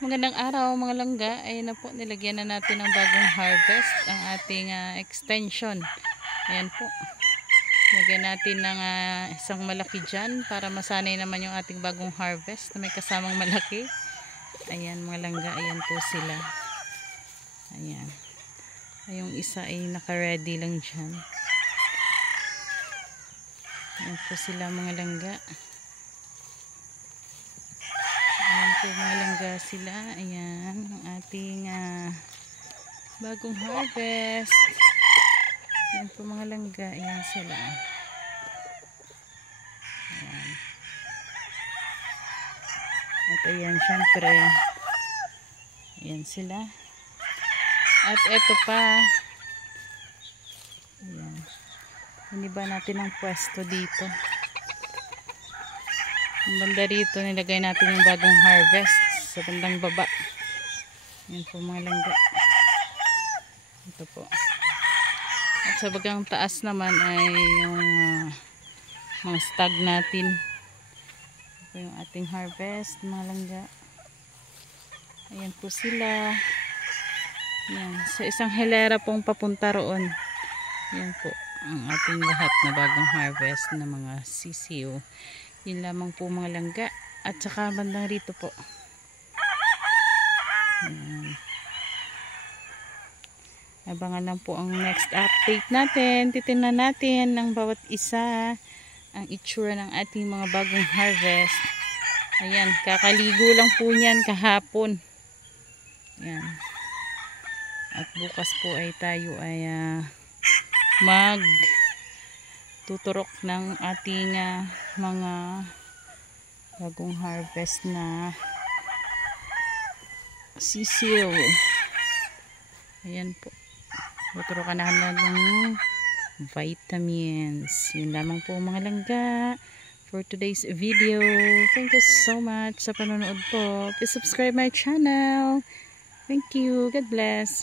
Magandang araw mga langga. Ayun na po, nilagyan na natin ng bagong harvest ang ating extension. Ayan po. Lagyan natin ng isang malaki dyan para masanay naman yung ating bagong harvest na may kasamang malaki. Ayan mga langga, ayan po sila. Ayan. Yung isa ay naka-ready lang dyan. Ayan po sila mga langga. Ayan po mga langga sila. Ayan ang ating bagong harvest. Ayan po mga langga. Ayan sila. Ayan. At ayan syempre. Ayan sila. At eto pa. Ayan. Iniba natin ang pwesto dito. Ang banda rito, nilagay natin yung bagong harvest sa bandang baba. Yan po mga langga. Ito po. At sa bagang taas naman ay yung mga stag natin. Ito yung ating harvest mga langga. Ayan po sila. Yan. Sa isang hilera pong papunta roon. Yan po ang ating lahat na bagong harvest na mga sisiw. Yun lamang po mga langga. At saka bandang rito po. Ayan. Abangan lang po ang next update natin. Titingnan natin ng bawat isa ang itsura ng ating mga bagong harvest. Ayan, kakaligo lang po niyan kahapon. Ayan. At bukas po ay tayo ay mag tuturok ng ating mga bagong harvest na sisiw. Ayan po. Tuturokan na ng vitamins. Yun lamang po mga langga for today's video. Thank you so much sa panonood po. Please subscribe my channel. Thank you. God bless.